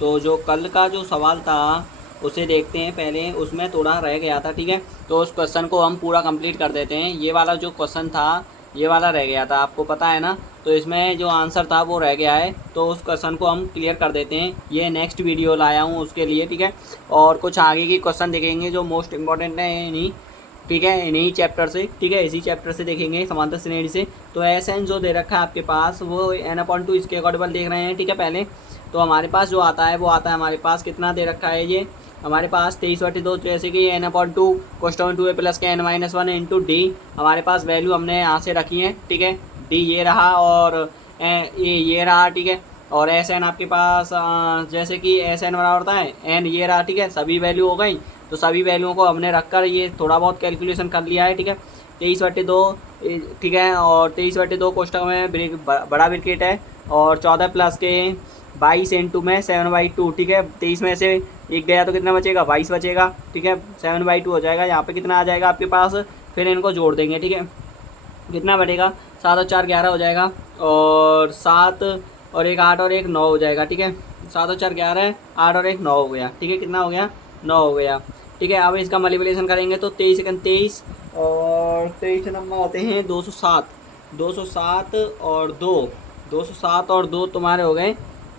तो जो कल का जो सवाल था उसे देखते हैं पहले, उसमें थोड़ा रह गया था, ठीक है। तो उस क्वेश्चन को हम पूरा कंप्लीट कर देते हैं। ये वाला जो क्वेश्चन था ये वाला रह गया था, आपको पता है ना। तो इसमें जो आंसर था वो रह गया है, तो उस क्वेश्चन को हम क्लियर कर देते हैं। ये नेक्स्ट वीडियो लाया हूँ उसके लिए, ठीक है। और कुछ आगे की क्वेश्चन देखेंगे जो मोस्ट इंपॉर्टेंट है इन्हीं, ठीक है, इन्हीं चैप्टर से, ठीक है, इसी चैप्टर से देखेंगे समांतर श्रेणी से। तो एस एन जो दे रखा है आपके पास वो n/2 इसके अकॉर्डिंग देख रहे हैं, ठीक है। पहले तो हमारे पास जो आता है वो आता है हमारे पास कितना दे रखा है, ये हमारे पास 23/2, जैसे कि n/2 कोष्टक 2a प्लस के n-1 इंटू डी। हमारे पास वैल्यू हमने यहाँ से रखी है, ठीक है। डी ये रहा और ये रहा, ठीक है। और एस एन आपके पास जैसे कि एस एन बराबर होता है एन ये रहा, ठीक है। सभी वैल्यू हो गई, तो सभी वैल्यूओं को हमने रखकर ये थोड़ा बहुत कैलकुलेशन कर लिया है, ठीक है। 23/2, ठीक है। और 23/2 कोष्टक में बड़ा ब्रैकेट है, और 14 प्लस के 22 इंटू में 7/2, ठीक है। 23 में से एक गया तो कितना बचेगा, 22 बचेगा, ठीक है। 7/2 हो जाएगा। यहाँ पे कितना आ जाएगा आपके पास, फिर इनको जोड़ देंगे, ठीक है। कितना बढ़ेगा, 7 और 4 11 हो जाएगा, और 7 और 1 8 और 1 9 हो जाएगा, ठीक है। 7 और 4 11, 8 और 1 9 हो गया, ठीक है। कितना हो गया, 9 हो गया, ठीक है। अब इसका मल्टीप्लिकेशन करेंगे तो 23 × 23 और 23 नंबर होते हैं 207, 207 और 2, 207 और 2 तुम्हारे हो गए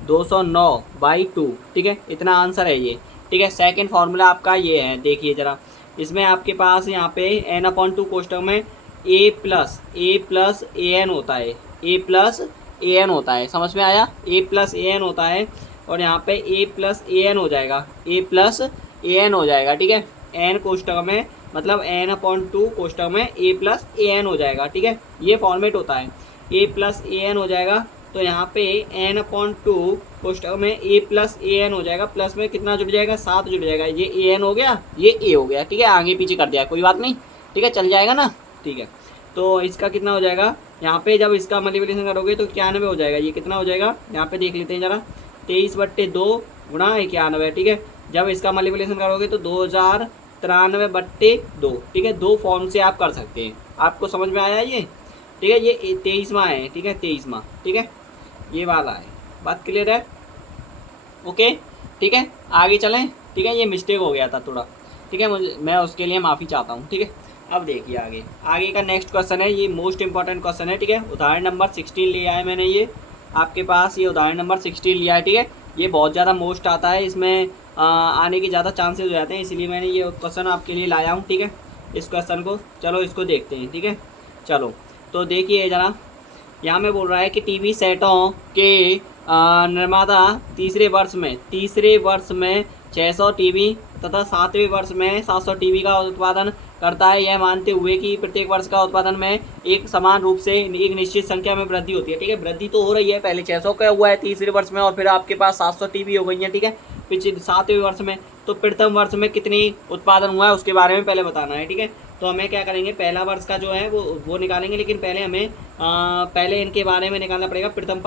209/2, ठीक है। इतना आंसर है ये, ठीक है। सेकंड फार्मूला आपका ये है, देखिए ज़रा। इसमें आपके पास यहाँ पे n/2 कोष्टक में a+an होता है, a+an होता है, समझ में आया। a+an होता है, और यहाँ पे a+an हो जाएगा, a+an हो जाएगा, ठीक है। n कोष्टक में मतलब n/2 कोष्टक में a+an हो जाएगा, ठीक है। ये फॉर्मेट होता है, a+an हो जाएगा। तो यहाँ पे n/2 कोष्टक में a+an हो जाएगा, प्लस में कितना जुड़ जाएगा, 7 जुड़ जाएगा। ये an हो गया, ये a हो गया, ठीक है। आगे पीछे कर दिया, कोई बात नहीं, ठीक है, चल जाएगा ना, ठीक है। तो इसका कितना हो जाएगा, यहाँ पे जब इसका मल्टीप्लिकेशन करोगे तो 91 हो जाएगा। ये कितना हो जाएगा, यहाँ पे देख लेते हैं ज़रा, 23/2 गुणा 91, ठीक है। जब इसका मल्टीप्लिकेशन करोगे तो 2093/2, ठीक है। दो फॉर्म से आप कर सकते हैं, आपको समझ में आया ये, ठीक है। ये 23वां है, ठीक है, 23वां, ठीक है, ये वाला है। बात क्लियर है, ओके, ठीक है। आगे चलें, ठीक है। ये मिस्टेक हो गया था थोड़ा, ठीक है, मैं उसके लिए माफ़ी चाहता हूँ, ठीक है। अब देखिए आगे का नेक्स्ट क्वेश्चन है, ये मोस्ट इंपॉर्टेंट क्वेश्चन है, ठीक है। उदाहरण नंबर 16 लिया है मैंने, ये आपके पास ये उदाहरण नंबर 16 लिया है, ठीक है। ये बहुत ज़्यादा मोस्ट आता है, इसमें आने के ज़्यादा चांसेस हो जाते हैं, इसलिए मैंने ये क्वेश्चन आपके लिए लाया हूँ, ठीक है। इस क्वेश्चन को चलो इसको देखते हैं, ठीक है। चलो तो देखिए ज़रा, यहाँ में बोल रहा है कि टीवी सेटों के निर्माता तीसरे वर्ष में 600 टीवी तथा 7वें वर्ष में 700 टीवी का उत्पादन करता है, यह मानते हुए कि प्रत्येक वर्ष का उत्पादन में एक समान रूप से एक निश्चित संख्या में वृद्धि होती है, ठीक है। वृद्धि तो हो रही है, पहले 600 का हुआ है तीसरे वर्ष में, और फिर आपके पास 700 टीवी हो गई है, ठीक है, पिछले 7वें वर्ष में। तो प्रथम वर्ष में कितनी उत्पादन हुआ है उसके बारे में पहले बताना है, ठीक है। तो हमें क्या करेंगे, पहला वर्ष का जो है वो निकालेंगे, लेकिन पहले हमें पहले इनके बारे में निकालना पड़ेगा। प्रथम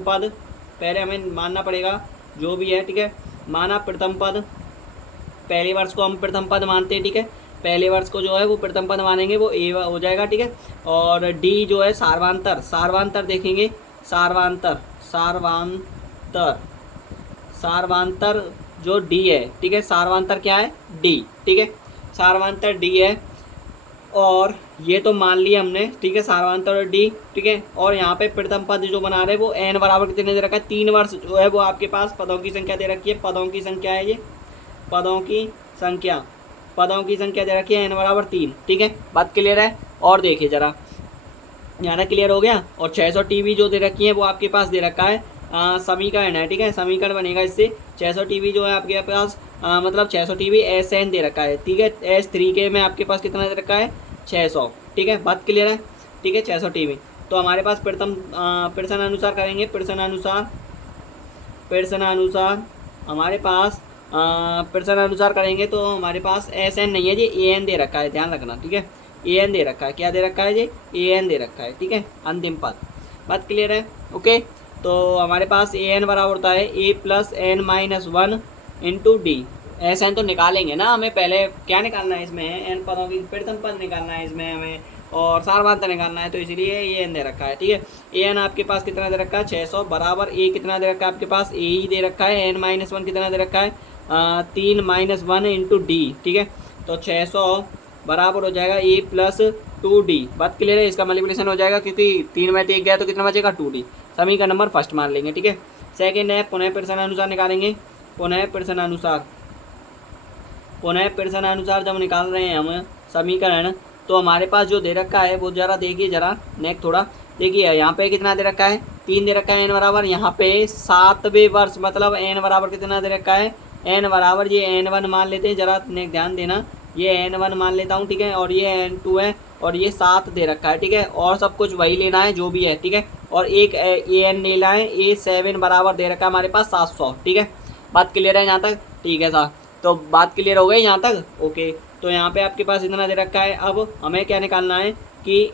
पद पहले हमें मानना पड़ेगा, जो भी है, ठीक है। माना प्रथम पद, पहले वर्ष को हम प्रथम पद मानते हैं, ठीक है। पहले वर्ष को जो है वो प्रथम पद मानेंगे, वो ए हो जाएगा, ठीक है। और डी जो है सार्वांतर देखेंगे, सार्वांतर जो डी है, ठीक है। सार्वांतर क्या है, डी, ठीक है, सार्वांतर डी है। और ये तो मान लिया हमने, ठीक है, सार्वांतर और डी, ठीक है। और यहाँ पे प्रथम पद जो बना रहे हैं वो n बराबर कितने दे रखा है, 3 वर्ष जो है वो आपके पास पदों की संख्या दे रखी है, पदों की संख्या है ये, पदों की संख्या दे रखी है n बराबर 3, ठीक है। बात क्लियर है। और देखिए ज़रा, यहाँ क्लियर हो गया। और 600 टीवी जो दे रखी है वो आपके पास दे रखा है, समीकरण है, ठीक है, समीकरण बनेगा इससे। 600 टीवी जो है आपके पास मतलब 600 टीवी SN दे रखा है, ठीक है। S3K में आपके पास कितना दे रखा है, 600, ठीक है। बात क्लियर है, ठीक है, 600 टीवी। तो हमारे पास प्रश्नानुसार करेंगे, प्रश्नानुसार हमारे पास प्रश्नानुसार करेंगे तो हमारे पास SN नहीं है जी, AN दे रखा है, ध्यान रखना, ठीक है। AN दे रखा है, क्या दे रखा है जी, AN दे रखा है, ठीक है, अंतिम पद। बात क्लियर है, ओके। तो हमारे पास AN बराबर होता है a+n-1 इंटू डी। SN तो निकालेंगे ना, हमें पहले क्या निकालना है, इसमें n पदों की प्रथम पद निकालना है इसमें हमें, और सारवांतर निकालना है, तो इसलिए ये एन दे रखा है। ठीक है, ए एन आपके पास कितना दे रखा है 600 बराबर ए कितना दे रखा है आपके पास, ए ही दे रखा है, एन माइनस वन कितना दे रखा है 3 - 1 इंटू डी। ठीक है, तो 600 बराबर हो जाएगा ए प्लस 2d। बात क्लियर है, इसका मल्टीप्लिकेशन हो जाएगा क्योंकि 3 में 1 गया तो कितना बचेगा 2d। समीकरण नंबर फर्स्ट मान लेंगे। ठीक है, सेकेंड है पुनः प्रश्नानुसार निकालेंगे। पुनः प्रश्नानुसार जब निकाल रहे हैं हम समीकरण, तो हमारे पास जो दे रखा है वो जरा देखिए, जरा नेक्स्ट थोड़ा देखिए, यहाँ पे कितना दे रखा है 3 दे रखा है एन बराबर, यहाँ पे 7वें वर्ष मतलब एन बराबर कितना दे रखा है, एन बराबर ये n1 मान लेते हैं, जरा ध्यान देना, ये n1 मान लेता हूँ। ठीक है, और ये n2 है और ये 7 दे रखा है। ठीक है, और सब कुछ वही लेना है जो भी है। ठीक है, और एक an लेना है, a7 बराबर दे रखा है हमारे पास 700। ठीक है, बात क्लियर है यहाँ तक? ठीक है साहब, तो बात क्लियर हो गई यहाँ तक? ओके, तो यहाँ पे आपके पास इतना दे रखा है। अब हमें क्या निकालना है कि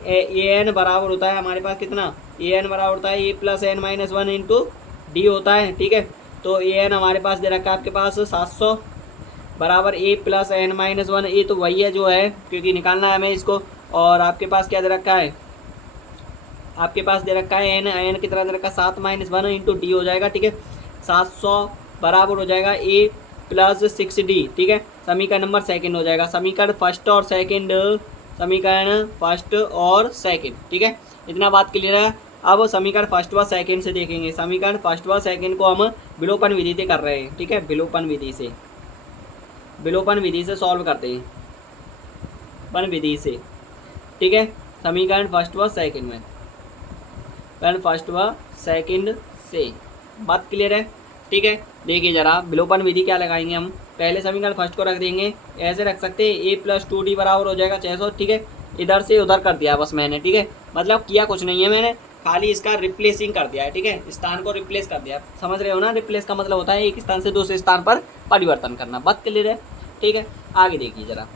an बराबर होता है हमारे पास कितना, an बराबर होता है a plus n minus one into D होता है। ठीक है, तो an हमारे पास दे रखा है आपके पास 700 बराबर a plus n minus one, ये तो वही है जो है क्योंकि निकालना है हमें इसको। और आपके पास क्या दे रखा है, आपके पास दे रखा है n कितना दे रखा है 7 - 1 इंटू डी हो जाएगा। ठीक है, 700 बराबर हो जाएगा a प्लस 6d। ठीक है, समीकरण नंबर सेकंड हो जाएगा, समीकरण फर्स्ट और सेकंड, समीकरण फर्स्ट और सेकंड। ठीक है, इतना बात क्लियर है। अब समीकरण फर्स्ट व सेकंड से देखेंगे, समीकरण फर्स्ट व सेकंड को हम विलोपन विधि से कर रहे हैं। ठीक है, विलोपन विधि से सॉल्व करते हैं, पन विधि से। ठीक है, समीकरण फर्स्ट व सेकंड में, समीकरण फर्स्ट व सेकंड से, बात क्लियर है? ठीक है, देखिए जरा विलोपन विधि क्या लगाएंगे हम, पहले समीकरण फर्स्ट को रख देंगे, ऐसे रख सकते हैं a प्लस 2d बराबर हो जाएगा 600। ठीक है, इधर से उधर कर दिया बस मैंने। ठीक है, मतलब किया कुछ नहीं है मैंने, खाली इसका रिप्लेसिंग कर दिया है। ठीक है, स्थान को रिप्लेस कर दिया, समझ रहे हो ना? रिप्लेस का मतलब होता है एक स्थान से दूसरे स्थान पर परिवर्तन करना। बात क्लियर है? ठीक है, आगे देखिए जरा,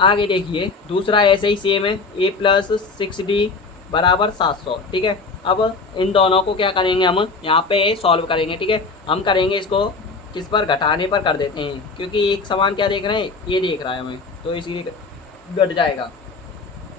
आगे देखिए दूसरा ऐसे ही सेम है, a प्लस 6d बराबर 700। ठीक है, अब इन दोनों को क्या करेंगे हम यहाँ पे सॉल्व करेंगे। ठीक है, हम करेंगे इसको किस पर, घटाने पर कर देते हैं, क्योंकि एक समान क्या देख रहे हैं, ये देख रहा है हमें, तो इसलिए घट जाएगा।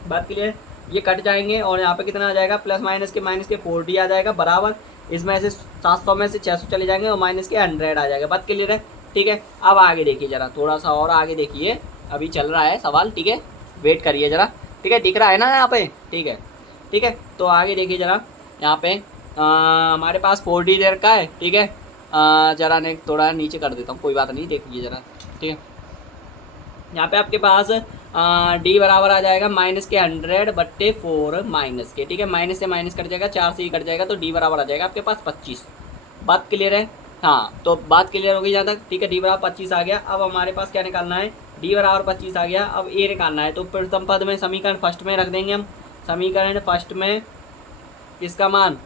बात क्लियर? ये कट जाएंगे और यहाँ पे कितना आ जाएगा, प्लस माइनस के 40 आ जाएगा बराबर, इसमें से 700 में से 600 चले जाएंगे और माइनस के 100 आ जाएगा। बात क्लियर है? ठीक है, अब आगे देखिए जरा, थोड़ा सा और आगे देखिए, अभी चल रहा है सवाल। ठीक है, वेट करिए जरा। ठीक है, दिख रहा है ना यहाँ पे? ठीक है, ठीक है, तो आगे देखिए जरा, यहाँ पे हमारे पास 4d दे रखा है। ठीक है, जरा ने थोड़ा नीचे कर देता हूँ, कोई बात नहीं, देखिए जरा। ठीक है, यहाँ पे आपके पास d बराबर आ जाएगा -100/4 माइनस के। ठीक है, माइनस से माइनस कट जाएगा, 4 से ही कट जाएगा, तो d बराबर आ जाएगा आपके पास 25। बात क्लियर है? हाँ, तो बात क्लियर होगी जहाँ तक? ठीक है, d बराबर 25 आ गया। अब हमारे पास क्या निकालना है, d बराबर 25 आ गया, अब a निकालना है। तो प्रथम पद में समीकरण फर्स्ट में रख देंगे हम, समीकरण फर्स्ट में किसका मान,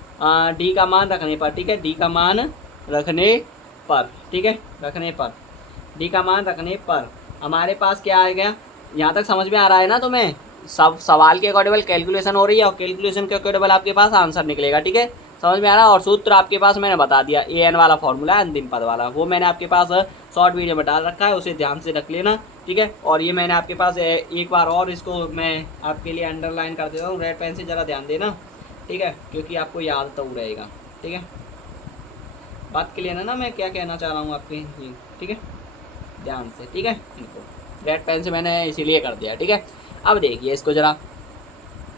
d का मान रखने पर। ठीक है, d का मान रखने पर, ठीक है, रखने पर, d का मान रखने पर हमारे पास क्या आ गया, यहाँ तक समझ में आ रहा है ना तुम्हें? सब सवाल के अकॉर्डिंगल कैलकुलेशन हो रही है और कैलकुलेशन के अकॉर्डिंगल आपके पास आंसर निकलेगा। ठीक है, समझ में आ रहा है? और सूत्र आपके पास मैंने बता दिया, an वाला फॉर्मूला है अंतिम पद वाला, वो मैंने आपके पास शॉर्ट वीडियो में डाल रखा है, उसे ध्यान से रख लेना। ठीक है, और ये मैंने आपके पास एक बार और इसको मैं आपके लिए अंडरलाइन कर देता हूँ रेड पेन से, ज़रा ध्यान देना। ठीक है, क्योंकि आपको याद तो रहेगा। ठीक है, बात क्लियर है ना मैं क्या कहना चाह रहा हूँ आपके लिए? ठीक है, ध्यान से। ठीक है, इनको रेड पेन से मैंने इसीलिए कर दिया। ठीक है, अब देखिए इसको जरा,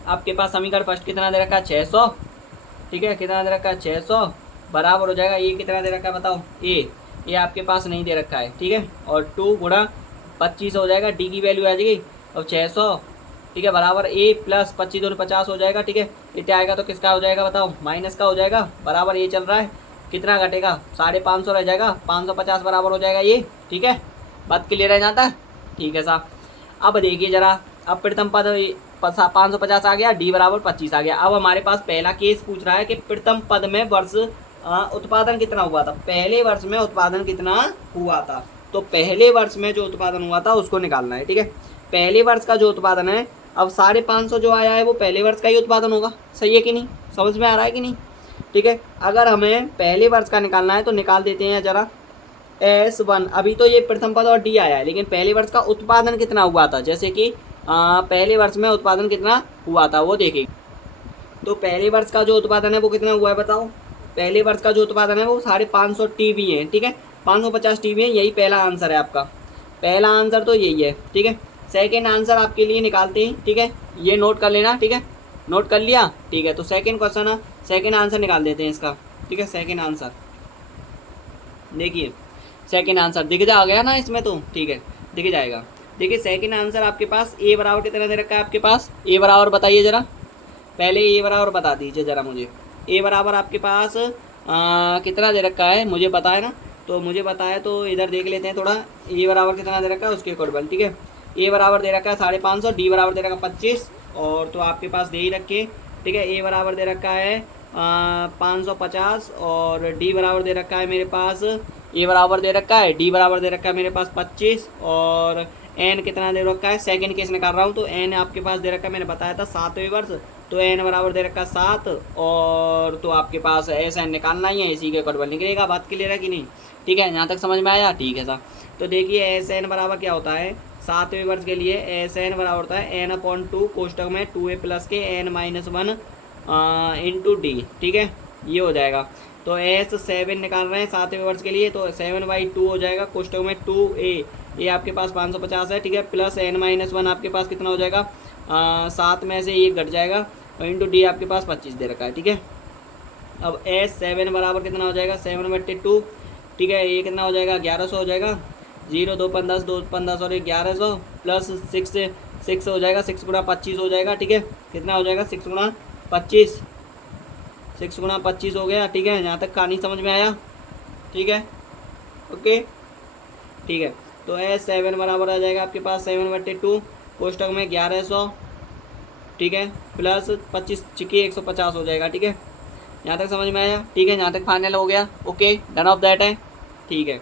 आपके पास समीकरण फर्स्ट कितना दे रखा है 600। ठीक है, कितना दे रखा है 600 बराबर हो जाएगा, ये कितना दे रखा है बताओ, ये आपके पास नहीं दे रखा है। ठीक है, और 2 गुणा 25 हो जाएगा, डी की वैल्यू आ जाएगी और 600। ठीक है, बराबर a प्लस 25 दूनी 50 हो जाएगा। ठीक है, इतना आएगा तो किसका हो जाएगा बताओ, माइनस का हो जाएगा, बराबर ये चल रहा है, कितना घटेगा 550 रह जाएगा, 550 बराबर हो जाएगा ये। ठीक है, बात क्लियर है यहाँ तक? ठीक है साहब, अब देखिए जरा, अब प्रथम पद 550 आ गया, डी बराबर 25 आ गया। अब हमारे पास पहला केस पूछ रहा है कि प्रथम पद में वर्ष उत्पादन कितना हुआ था, पहले वर्ष में उत्पादन कितना हुआ था, तो पहले वर्ष में जो उत्पादन हुआ था उसको निकालना है। ठीक है, पहले वर्ष का जो उत्पादन है, अब 550 जो आया है वो पहले वर्ष का ही उत्पादन होगा, सही है कि नहीं? समझ में आ रहा है कि नहीं? ठीक है, अगर हमें पहले वर्ष का निकालना है तो निकाल देते हैं जरा S1। अभी तो ये प्रथम पद और D आया है, लेकिन पहले वर्ष का उत्पादन कितना हुआ था, जैसे कि पहले वर्ष में उत्पादन कितना हुआ था वो देखेंगे। तो पहले वर्ष का जो उत्पादन है वो कितना हुआ है बताओ। पहले वर्ष का जो उत्पादन है वो 550 टीवी है, ठीक है, 550 टीवी है, यही पहला आंसर है आपका। पहला आंसर तो यही है, ठीक है। सेकेंड आंसर आपके लिए निकालते हैं, ठीक है, ये नोट कर लेना, ठीक है, नोट कर लिया, ठीक है। तो सेकेंड क्वेश्चन है, सेकेंड आंसर निकाल देते हैं इसका, ठीक है। सेकेंड आंसर देखिए, सेकेंड आंसर दिख जा गया ना इसमें, तो ठीक है दिख जाएगा। देखिए सेकेंड आंसर आपके पास ए बराबर कितना दे रखा है आपके पास, ए बराबर बताइए ज़रा, पहले ए बराबर बता दीजिए ज़रा मुझे। ए बराबर आपके पास कितना दे रखा है मुझे पता है ना, तो मुझे पता है, तो इधर देख लेते हैं थोड़ा। ए बराबर कितना दे रखा है उसके अकॉर्डिंग, ठीक है। ए बराबर दे रखा है 550, डी बराबर दे रखा है 25, और तो आपके पास दे ही रखे, ठीक है। ए बराबर दे रखा है 550, और डी बराबर दे रखा है मेरे पास, ए बराबर दे रखा है, डी बराबर दे रखा है मेरे पास 25, और एन कितना दे रखा है, सेकंड केस निकाल रहा हूँ, तो एन आपके पास दे रखा है, मैंने बताया था 7वें वर्ष, तो एन बराबर दे रखा है 7, और तो आपके पास एस एन निकालना ही है, इसी के अकॉर्डिंग निकलेगा। बात क्लियर है कि नहीं, ठीक है, यहाँ तक समझ में आया, ठीक है सर। तो देखिए एस एन बराबर क्या होता है, 7वें वर्ष के लिए एस एन बराबर होता है n/2 कोष्टक में 2a प्लस के n-1 इंटू डी, ठीक है, ये हो जाएगा। तो एस 7 निकाल रहे हैं 7वें वर्ष के लिए, तो 7/2 हो जाएगा कोष्टक में 2a, ये आपके पास 550 है, ठीक है, प्लस n-1 आपके पास कितना हो जाएगा, 7 में से 1 घट जाएगा, और इंटू डी आपके पास 25 दे रखा है, ठीक है। अब एस 7 बराबर कितना हो जाएगा, 7/2, ठीक है, ये कितना हो जाएगा, 1100 हो जाएगा, 0 2 15 2 15 और 1100 प्लस 6 हो जाएगा, 6 गुणा 25 हो जाएगा, ठीक है, कितना हो जाएगा 6 गुणा 25, 6 गुणा 25 हो गया, ठीक है। यहाँ तक कहानी समझ में आया, ठीक है, ओके, ठीक है। तो एस 7 बराबर आ जाएगा आपके पास 7/2 कोष्टक में 1100, ठीक है, प्लस 25 चिकी 150 हो जाएगा, ठीक है। यहाँ तक समझ में आया, ठीक है, यहाँ तक फाइनल हो गया, ओके, डन ऑफ दैट है, ठीक है।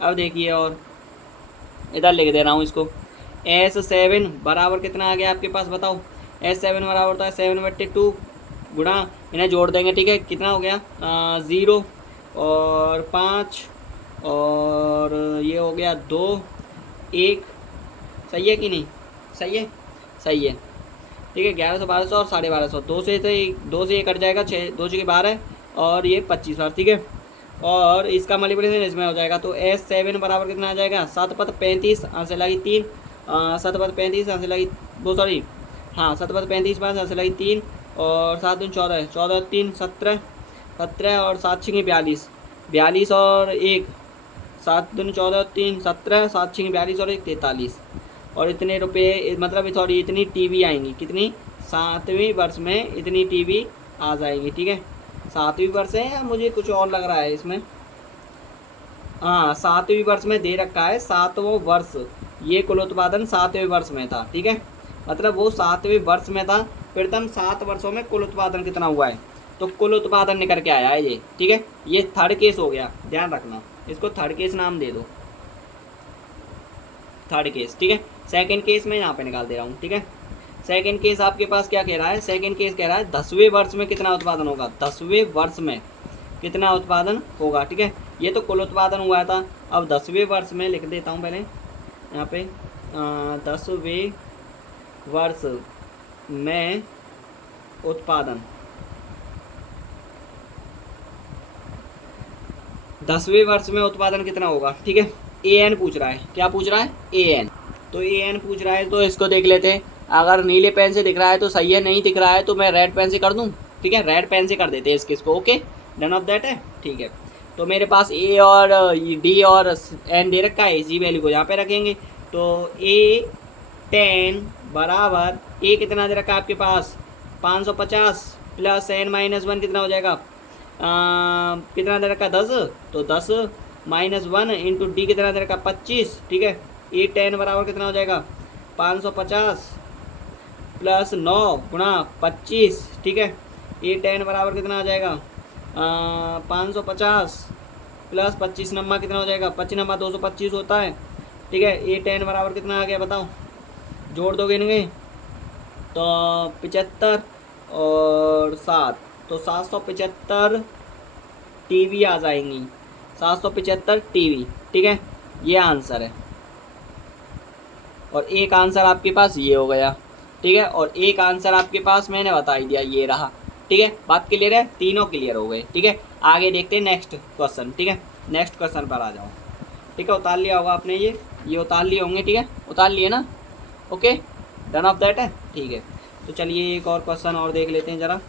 अब देखिए, और इधर लिख दे रहा हूँ इसको, एस 7 बराबर कितना आ गया आपके पास बताओ। एस 7 बराबर होता है 7/2 गुणा, इन्हें जोड़ देंगे, ठीक है, कितना हो गया 0 और 5 और ये हो गया 2 1, सही है कि नहीं, सही है, सही है, ठीक है। 1100 1200 और 1250, 2 से ये कट जाएगा, 6 2 6 12 और ये 25 बार, ठीक है, और इसका मल्टीप्लिकेशन इसमें हो जाएगा। तो एस 7 बराबर कितना आ जाएगा, 7 पद 35 से लगी 3, 7 पद 35 से लगी वो सॉरी हाँ 7 पद 35 बार से लगी 3, और 7 दूनी 14, 14 3 17, 17 और 7 6 42, 42 और 1, 7 दूनी 14 3 17, 7 6 42 और 1 43, और इतने रुपये मतलब सॉरी इतनी टीवी आएंगी, कितनी 7वें वर्ष में इतनी टीवी आ जाएगी, ठीक है। 7वीं वर्ष है या मुझे कुछ और लग रहा है इसमें, हाँ 7वीं वर्ष में दे रखा है, 7वां वर्ष, ये कुल उत्पादन 7वें वर्ष में था, ठीक है, मतलब वो 7वें वर्ष में था, प्रथम 7 वर्षों में कुल उत्पादन कितना हुआ है, तो कुल उत्पादन निकल के आया है ये, ठीक है। ये थर्ड केस हो गया, ध्यान रखना, इसको थर्ड केस नाम दे दो, थर्ड केस, ठीक है। सेकंड केस मैं यहाँ पे निकाल दे रहा हूँ, ठीक है। सेकंड केस आपके पास क्या कह रहा है, सेकंड केस कह रहा है 10वें वर्ष में कितना उत्पादन होगा, 10वें वर्ष में कितना उत्पादन होगा, ठीक है। ये तो कुल उत्पादन हुआ था, अब 10वें वर्ष में लिख देता हूँ पहले यहाँ पे 10वें वर्ष में उत्पादन, 10वें वर्ष में उत्पादन कितना होगा, ठीक है। ए एन पूछ रहा है, क्या पूछ रहा है, ए एन, तो ए एन पूछ रहा है, तो इसको देख लेते हैं। अगर नीले पेन से दिख रहा है तो सही है, नहीं दिख रहा है तो मैं रेड पेन से कर दूं, ठीक है, रेड पेन से कर देते हैं इसको, ओके, डन ऑफ दैट है, ठीक है। तो मेरे पास ए और डी और एन दे रखा है, इसी वैल्यू को यहाँ पे रखेंगे। तो ए 10 बराबर ए कितना दे रखा है आपके पास 550 प्लस n-1 कितना हो जाएगा, कितना दे रखा है 10, तो 10 -1 इंटू डी कितना दे रखा है 25, ठीक है। ए 10 बराबर कितना हो जाएगा 550 प्लस 9 गुणा 25, ठीक है। ए 10 बराबर कितना आ जाएगा 550 प्लस 25 नंबर कितना हो जाएगा, 25 नंबर 225 होता है, ठीक है। ए 10 बराबर कितना आ गया बताओ, जोड़ दोगे इनके तो 75 और 7, तो 775 टीवी आ जाएंगी, 775 टीवी, ठीक है, ये आंसर है, और एक आंसर आपके पास ये हो गया, ठीक है। और एक आंसर आपके पास मैंने बता ही दिया, ये रहा, ठीक है। बात क्लियर है, तीनों क्लियर हो गए, ठीक है। आगे देखते हैं नेक्स्ट क्वेश्चन, ठीक है। नेक्स्ट क्वेश्चन पर आ जाओ, ठीक है। उतार लिया होगा आपने, ये उतार लिए होंगे, ठीक है, उतार लिए ना, ओके, डन ऑफ दैट है, ठीक है। तो चलिए एक और क्वेश्चन और देख लेते हैं ज़रा,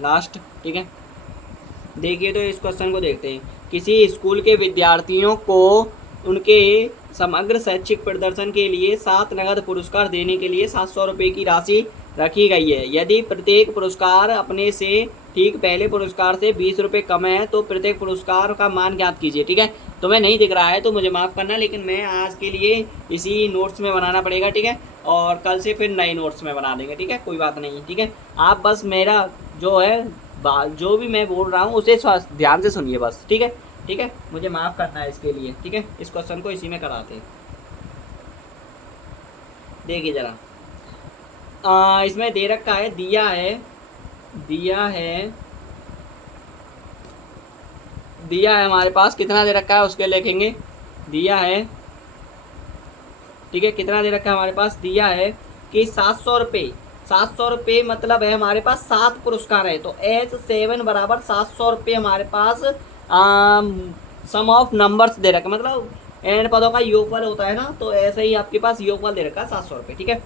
लास्ट, ठीक है। देखिए तो इस क्वेश्चन को देखते हैं। किसी स्कूल के विद्यार्थियों को उनके समग्र शैक्षिक प्रदर्शन के लिए 7 नगद पुरस्कार देने के लिए 700 रुपये की राशि रखी गई है। यदि प्रत्येक पुरस्कार अपने से ठीक पहले पुरस्कार से 20 रुपये कम है तो प्रत्येक पुरस्कार का मान ज्ञात कीजिए, ठीक है। तो मैं नहीं दिख रहा है तो मुझे माफ़ करना, लेकिन मैं आज के लिए इसी नोट्स में बनाना पड़ेगा, ठीक है। और कल से फिर नए नोट्स में बना देंगे, ठीक है, कोई बात नहीं, ठीक है। आप बस मेरा जो है जो भी मैं बोल रहा हूँ उसे ध्यान से सुनिए बस, ठीक है, ठीक है। मुझे माफ़ करना है इसके लिए, ठीक है। इस क्वेश्चन को इसी में कराते हैं। देखिए ज़रा, इसमें दे रखा है, दिया है, हमारे पास कितना दे रखा है उसके लिखेंगे, दिया है, ठीक है। कितना दे रखा है हमारे पास, दिया है कि 700 रुपये, 700 रुपये मतलब है हमारे पास 7 पुरस्कार है। तो H7 बराबर 700 रुपये हमारे पास सम ऑफ नंबर्स दे रखा है, मतलब n पदों का योगफल होता है ना, तो ऐसे ही आपके पास योगफल दे रखा है 700 रुपये, ठीक है।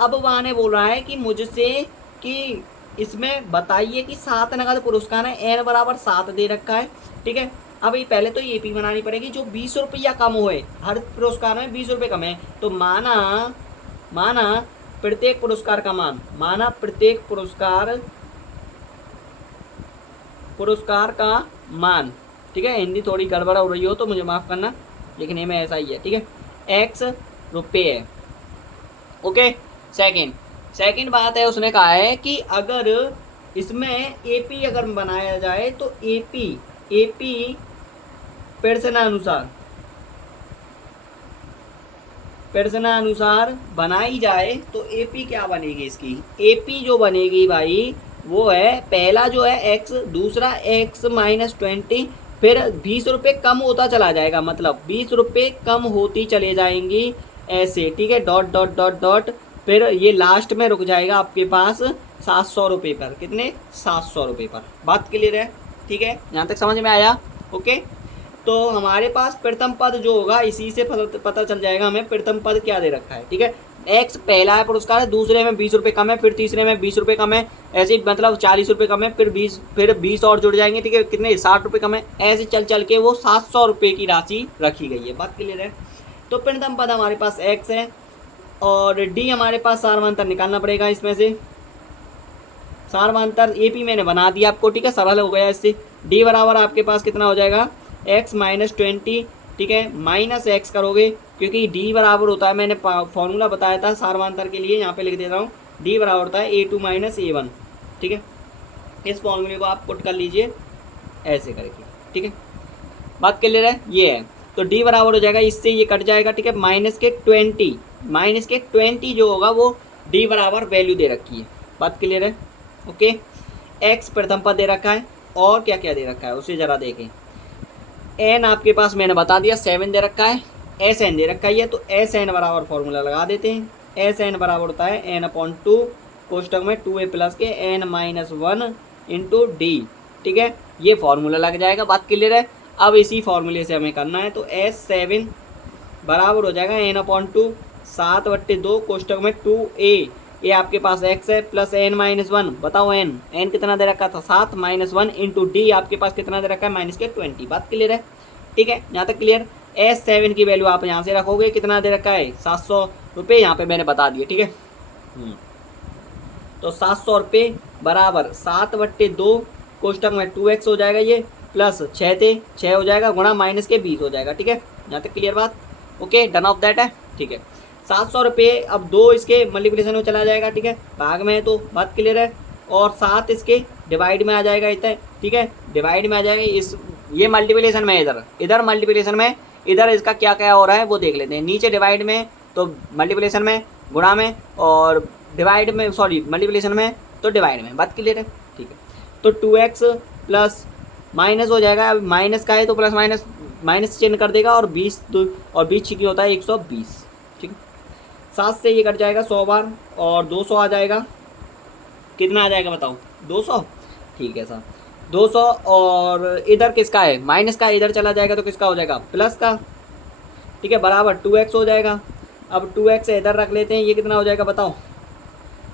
अब वहाँ ने बोल रहा है कि मुझसे कि इसमें बताइए कि 7 नगद पुरस्कार है, n बराबर 7 दे रखा है, ठीक है। अब ये पहले तो ये पी बनानी पड़ेगी जो 20 रुपया कम हुए, हर पुरस्कार में 20 रुपये कम है। तो माना प्रत्येक पुरस्कार का मान, माना प्रत्येक पुरस्कार का मान, ठीक है। हिंदी थोड़ी गड़बड़ हो रही हो तो मुझे माफ़ करना, लेकिन ये में ऐसा ही है, ठीक है। x रुपये है, ओके। सेकंड बात है, उसने कहा है कि अगर इसमें एपी अगर बनाया जाए तो एपी प्रश्नानुसार बनाई जाए तो एपी क्या बनेगी इसकी, एपी जो बनेगी भाई वो है, पहला जो है x, दूसरा x माइनस 20, फिर 20 रुपये कम होता चला जाएगा, मतलब 20 रुपये कम होती चले जाएंगी ऐसे, ठीक है, डॉट डॉट डॉट डॉट, फिर ये लास्ट में रुक जाएगा आपके पास 700 रुपये पर, कितने, 700 रुपये पर। बात क्लियर है, ठीक है, यहाँ तक समझ में आया, ओके। तो हमारे पास प्रथम पद जो होगा इसी से पता चल जाएगा हमें प्रथम पद क्या दे रखा है, ठीक है। x पहला है पुरस्कार है, दूसरे में 20 रुपये कम है, फिर तीसरे में 20 रुपये कम है, ऐसे मतलब 40 रुपये कम है, फिर 20 और जुड़ जाएंगे, ठीक है, कितने, 60 रुपये कम है, ऐसे चल के वो 700 रुपये की राशि रखी गई है। बात क्लियर है। तो प्रथम पद हमारे पास x है और डी हमारे पास सार्वंतर निकालना पड़ेगा, इसमें से सार्वंतर एपी मैंने बना दिया आपको, ठीक है, सरल हो गया इससे। डी बराबर आपके पास कितना हो जाएगा, x माइनस 20, ठीक है, माइनस x करोगे क्योंकि d बराबर होता है, मैंने फॉर्मूला बताया था सार्वंतर के लिए, यहाँ पे लिख देता हूँ, d बराबर होता है a2 माइनस a1, ठीक है। इस फॉर्मूले को आप पुट कर लीजिए ऐसे करके, ठीक है। बात क्लियर है, ये है। तो d बराबर हो जाएगा, इससे ये कट जाएगा, ठीक है, माइनस के 20 जो होगा वो d बराबर वैल्यू दे रखी है। बात क्लियर है, ओके। x प्रथम पद दे रखा है और क्या क्या दे रखा है उसे ज़रा देखें। n आपके पास मैंने बता दिया 7 दे रखा है, Sn दे रखा है, तो Sn बराबर फॉर्मूला लगा देते हैं। Sn बराबर होता है n/2 कोष्टक में 2a प्लस के n माइनस 1 इंटू डी, ठीक है, ये फॉर्मूला लग जाएगा। बात क्लियर है। अब इसी फॉर्मूले से हमें करना है, तो S7 बराबर हो जाएगा n/2 7/2 कोष्टक में 2a, ये आपके पास x है, प्लस n माइनस 1, बताओ n कितना दे रखा था, 7 माइनस 1 इंटू डी आपके पास कितना दे रखा है, माइनस के 20। बात क्लियर है, ठीक है, यहाँ तक क्लियर। S7 की वैल्यू आप यहाँ से रखोगे, कितना दे रखा है, 700 रुपये, यहाँ पे मैंने बता दिए, ठीक है। तो 700 रुपये बराबर 7/2 कोष्टक में 2x हो जाएगा, ये प्लस 6 हो जाएगा, गुणा माइनस के 20 हो जाएगा, ठीक है, यहाँ तक क्लियर बात, ओके, डन ऑफ दैट है, ठीक है। 700 रुपये, अब 2 इसके मल्टीप्लिकेशन में चला जाएगा, ठीक है, भाग में है तो बात क्लियर है, और 7 इसके डिवाइड में आ जाएगा, इतना, ठीक है, डिवाइड में आ जाएगा, इस ये मल्टीप्लिकेशन में, इधर मल्टीप्लिकेशन में, इधर इसका क्या क्या हो रहा है वो देख लेते हैं। नीचे डिवाइड में तो मल्टीप्लिकेशन में, गुणा में, और डिवाइड में, सॉरी मल्टीप्लिकेशन में तो डिवाइड में। बात क्लियर है, ठीक है। तो 2x प्लस माइनस हो जाएगा, माइनस का है तो प्लस माइनस चिन्ह कर देगा, और 20 और 20 की होता है 120, ठीक है। 7 से ये कट जाएगा 100 बार और 200 आ जाएगा। कितना आ जाएगा बताओ? 200। ठीक है सर, 200। और इधर किसका है? माइनस का, इधर चला जाएगा तो किसका हो जाएगा? प्लस का। ठीक है, बराबर 2x हो जाएगा। अब 2x इधर रख लेते हैं, ये कितना हो जाएगा बताओ?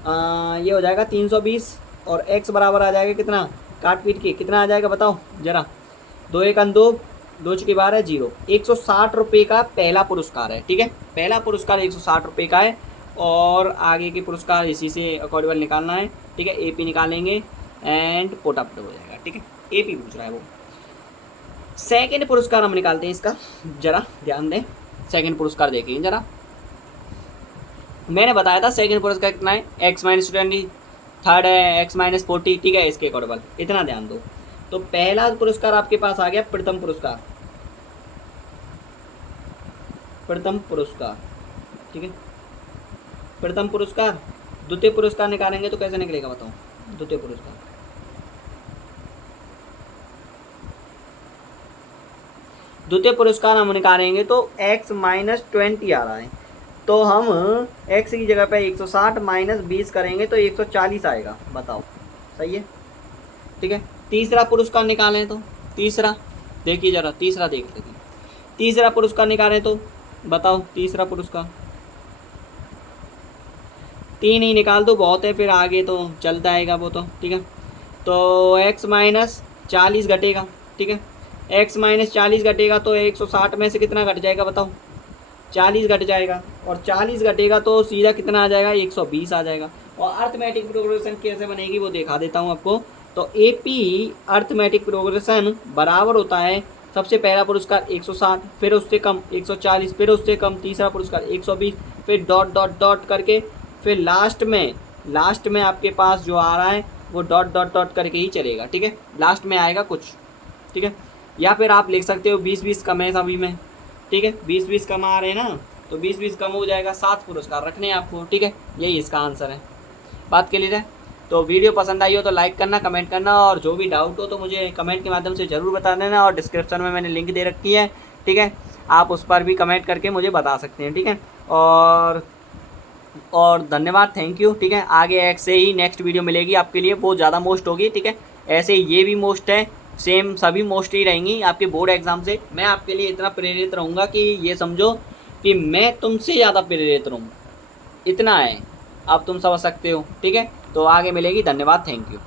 ये हो जाएगा 320 और x बराबर आ जाएगा कितना? काट पीट के कितना आ जाएगा बताओ जरा? 2 1 2, 2 चुकी 12, 0। 160 रुपये का पहला पुरस्कार है। ठीक है, पहला पुरस्कार 160 रुपये का है और आगे के पुरस्कार इसी से अकॉर्डिंगल निकालना है। ठीक है, AP निकालेंगे एंड पुट अप हो जाएगा। ठीक है, AP पूछ रहा है वो। सेकंड पुरस्कार हम निकालते हैं इसका, जरा ध्यान दें। सेकंड पुरस्कार देखिए जरा, मैंने बताया था सेकंड पुरस्कार कितना है? x-20, थर्ड है x-40। ठीक है, इसके अकॉर्डिंगल इतना ध्यान दो। तो पहला पुरस्कार आपके पास आ गया प्रथम पुरस्कार, प्रथम पुरस्कार। ठीक है, प्रथम पुरस्कार। द्वितीय पुरस्कार निकालेंगे तो कैसे निकलेगा बताओ? द्वितीय पुरस्कार, द्वितीय पुरस्कार हम निकालेंगे तो x-20 आ रहा है, तो हम x की जगह पे 160 माइनस 20 करेंगे तो 140 आएगा। बताओ, सही है? ठीक है, तीसरा पुरस्कार निकालें तो तीसरा देखिए जरा, तीसरा देख लेते हैं। तीसरा पुरस्कार निकालें तो बताओ, तीसरा पुरस्कार 3 ही निकाल दो, बहुत है, फिर आगे तो चलता आएगा वो तो। ठीक है, तो x-40 घटेगा। ठीक है, x-40 घटेगा तो 160 में से कितना घट जाएगा बताओ? 40 घट जाएगा और 40 घटेगा तो सीधा कितना आ जाएगा? 120 आ जाएगा। और अर्थमेटिक प्रोग्रेशन कैसे बनेगी वो दिखा देता हूँ आपको। तो AP अर्थमेटिक प्रोग्रेशन बराबर होता है, सबसे पहला पुरस्कार 160, फिर उससे कम 140, फिर उससे कम तीसरा पुरस्कार 120, फिर डॉट डॉट डॉट करके फिर लास्ट में आपके पास जो आ रहा है वो डॉट डॉट डॉट करके ही चलेगा। ठीक है, लास्ट में आएगा कुछ। ठीक है, या फिर आप लिख सकते हो 20-20 कम है सभी में। ठीक है, 20-20 कम आ रहे हैं ना, तो 20-20 कम हो जाएगा, 7 पुरस्कार रखने हैं आपको। ठीक है, यही इसका आंसर है। बात क्लियर है? तो वीडियो पसंद आई हो तो लाइक करना, कमेंट करना, और जो भी डाउट हो तो मुझे कमेंट के माध्यम से ज़रूर बता देना। और डिस्क्रिप्शन में मैंने लिंक दे रखी है। ठीक है, आप उस पर भी कमेंट करके मुझे बता सकते हैं। ठीक है, और धन्यवाद, थैंक यू। ठीक है, आगे ऐसे ही नेक्स्ट वीडियो मिलेगी आपके लिए, वो ज़्यादा मोस्ट होगी। ठीक है, ऐसे ये भी मोस्ट है, सेम सभी मोस्ट ही रहेंगी आपके बोर्ड एग्जाम से। मैं आपके लिए इतना प्रेरित रहूँगा कि ये समझो कि मैं तुमसे ज़्यादा प्रेरित रहूँ, इतना है, आप तुम समझ सकते हो। ठीक है, तो आगे मिलेगी। धन्यवाद, थैंक यू।